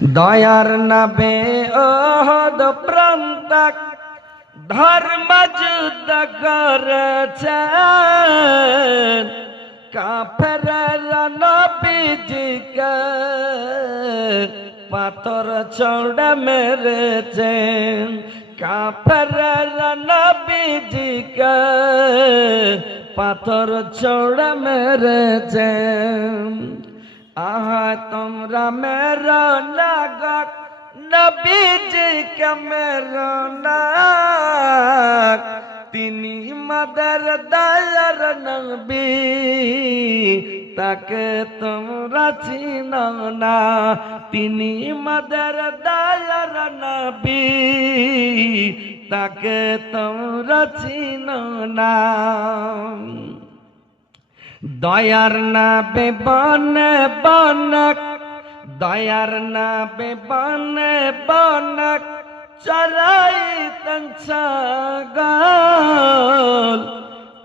দয়ার নাবে ওহদ প্রান্তাক ধর্ম যুদ্ধ করেছেন কাফেররা নবীজিকে পাথর ছড়া মেরেছেন কাফেররা নবীজিকে পাথর ছড়া মেরেছেন আহা তোমরা মেরো না গো নবীজিকে মেরো না তিনি মাদার দয়ার নবী তাকে তোমরা চিনো না তিনি মাদার দয়ার নবী তাকে তোমরা চিনো না দয়ার নাবে বনে বনক দয়ার নাবে বনে বনক চরাইতেন ছাগল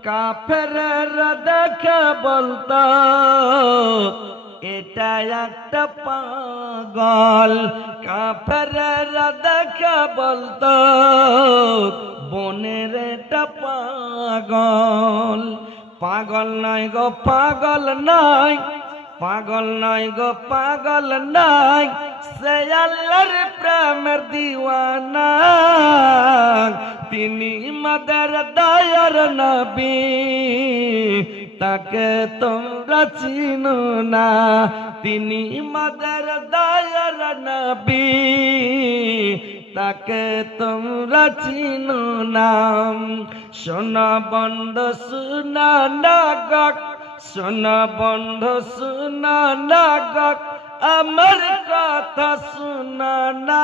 কাফেররা দেখে বলতো এটা একটা পাগল কাফেররা দেখে বলতো বনের এটা পাগল পাগল নয় গো পাগল নয় পাগল নয় গো পাগল নয় সে আল্লাহর প্রেমের দিওয়ানা তিনি মাদার দয়ার নবী তাকে তোমরা চিনো না তিনি মাদার দয়ার নবী তাকে তোমরা চিনো না সোনা বন্ধ সোনা নাগক সোনা বন্ধ সোনা নাগক আমার কথা শোনা না